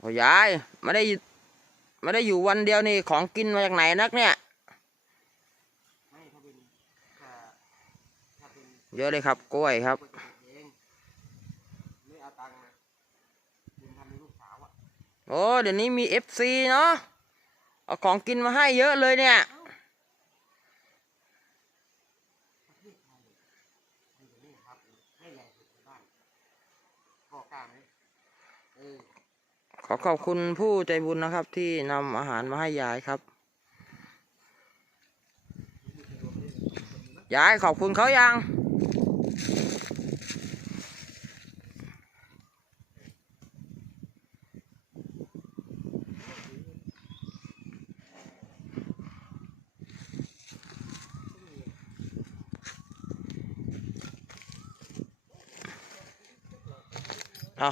โอ้ยายไม่ได้ไม่ได้อยู่วันเดียวนี่ของกินมาจากไหนนักเนี่ยเยอะเลยครับกล้วยครับโอ้เดี๋ยวนี้มีเอฟซีเนาะเอาของกินมาให้เยอะเลยเนี่ยเออ อขอบคุณผู้ใจบุญนะครับ ที่นำอาหารมาให้ยายครับ ยายขอบคุณเขายัง เอา